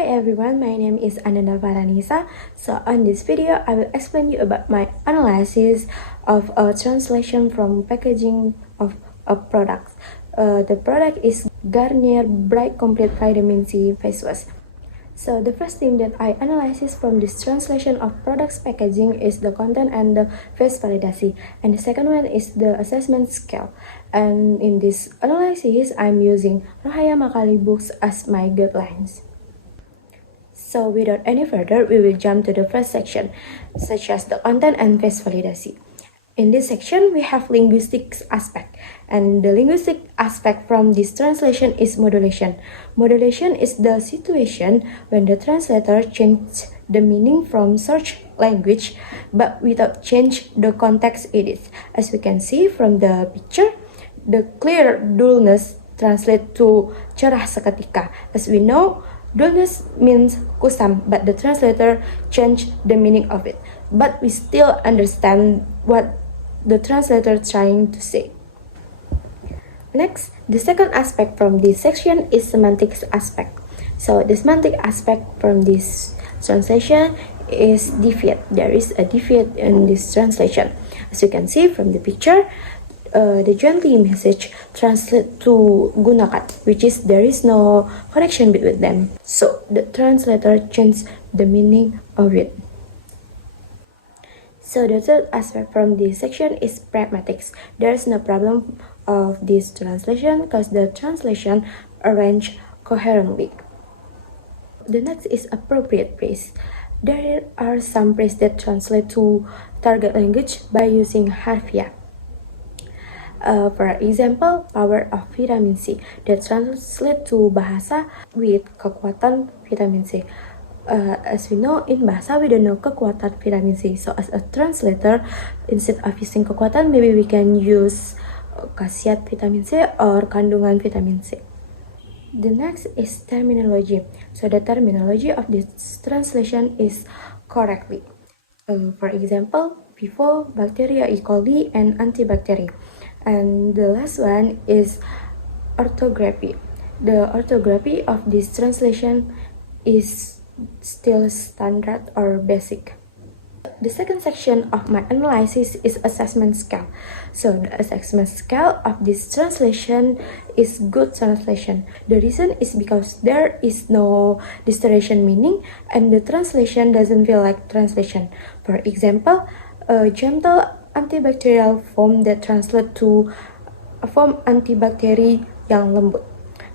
Hi everyone, my name is Ananda Varanisa. So on this video, I will explain you about my analysis of a translation from packaging of a product. The product is Garnier Bright Complete Vitamin C Face Wash. So the first thing that I analysis from this translation of products packaging is the content and the face validation. And the second one is the assessment scale. And in this analysis, I'm using Rohaya Makali books as my guidelines. So without any further, we will jump to the first section, such as the content and face validation. In this section, we have linguistics aspect, and the linguistic aspect from this translation is modulation. Modulation is the situation when the translator changes the meaning from search language, but without change the context it is. As we can see from the picture, the clear dullness translates to cerah seketika. As we know, dullness means kusam, but the translator changed the meaning of it. But we still understand what the translator trying to say. Next, the second aspect from this section is semantics aspect. So the semantic aspect from this translation is deviate. There is a deviate in this translation. As you can see from the picture, the gently message translate to gunakan, which is there is no connection between them. So the translator changed the meaning of it. So the third aspect from this section is pragmatics. There is no problem of this translation because the translation arranged coherently. The next is appropriate praise. There are some praise that translate to target language by using harfiah. For example, power of vitamin C that translate to bahasa with kekuatan vitamin C. As we know, in bahasa we don't know kekuatan vitamin C. So as a translator, instead of using kekuatan, maybe we can use khasiat vitamin C or kandungan vitamin C. The next is terminology. So the terminology of this translation is correctly. For example, vivo, bacteria E. coli, and antibacteria. And the last one is orthography. The orthography of this translation is still standard or basic. The second section of my analysis is assessment scale. So the assessment scale of this translation is good translation. The reason is because there is no distortion meaning and the translation doesn't feel like translation. For example, a gentle antibacterial foam that translate to a foam antibacteri yang lembut.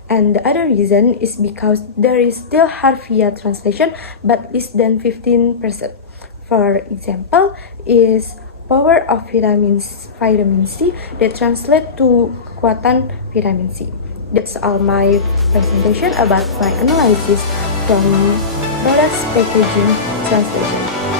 And the other reason is because there is still harfiah translation but less than 15%. For example, is power of vitamin C that translate to kekuatan vitamin C. That's all my presentation about my analysis from products packaging translation.